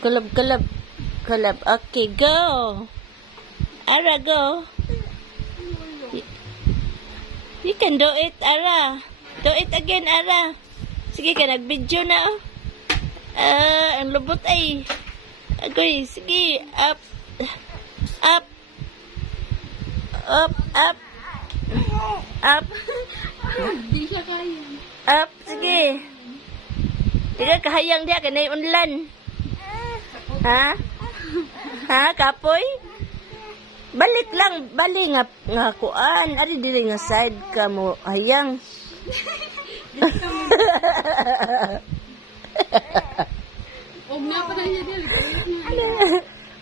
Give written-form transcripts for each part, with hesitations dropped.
Kulab, kulab. Kulab. Okay, go. Ara, go. You can do it, Ara. Do it again, Ara. Sige ka, nag-video na, oh. Ang lubot ay. Agoy, sige. Up. Up. Up, up. Up. Di siya kaya. Up, sige. Di ka kahayang dia, kanay unlan. Ha? Ha, kapoy? Balik lang, balik nga kuan. Ari dili nga side ka mo hayang. Og na pa niya dili.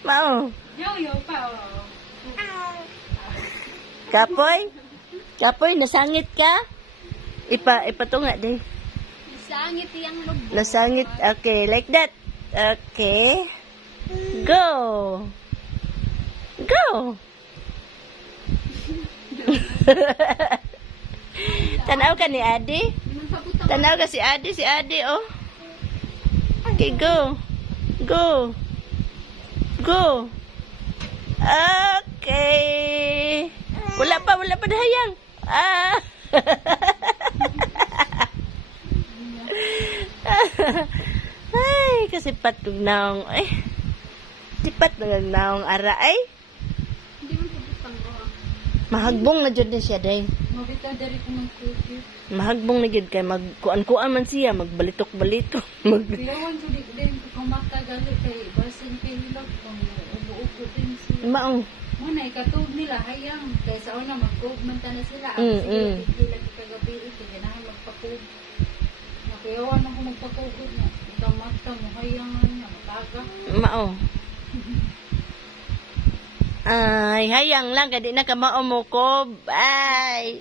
Mao. Yo pa. Kapoy? Kapoy, nasangit ka? Ipatunga din. Sangit iyang lubot. Nasangit. Okay, like that. Okay. Go. Go. Tanaw ka ni Adi? Tanaw ka si Adi, oh. Okay, go. Go. Go. Okay. Wala pa dahayang. Ay, kasi patog naong. Ay, tipat ng naong ara ay. Hindi man pabutang ko. Mahagbong na jud din siya, day. Mabitaw dari ko ng cookie. Mahagbong na jud kay magkuan-kuan man siya, magbalitok-balitok. Pilawan ko di din ko matagali kay basin pilog kung ubo-ubo din siya. Maong. Muna ikatog nila hayang kaya sa una mag-coog man ta na sila. Mm, Sige, lagi kagabi ito ganahan magpa-coog. Nakuyawan ako magpa-coog niya. Ikaw mata mo hayangan niya mataga. Mao. Ay, hayang lang kadi na ka mao mo ko. Bye.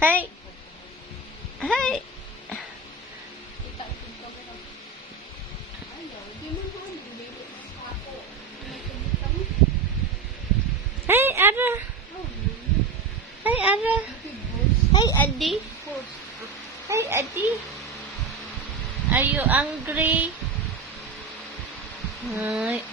Hey. Hey. Hey, Ara. Hey, Ara. Hey, Adi. Hey, Adi. Are you angry? Ay.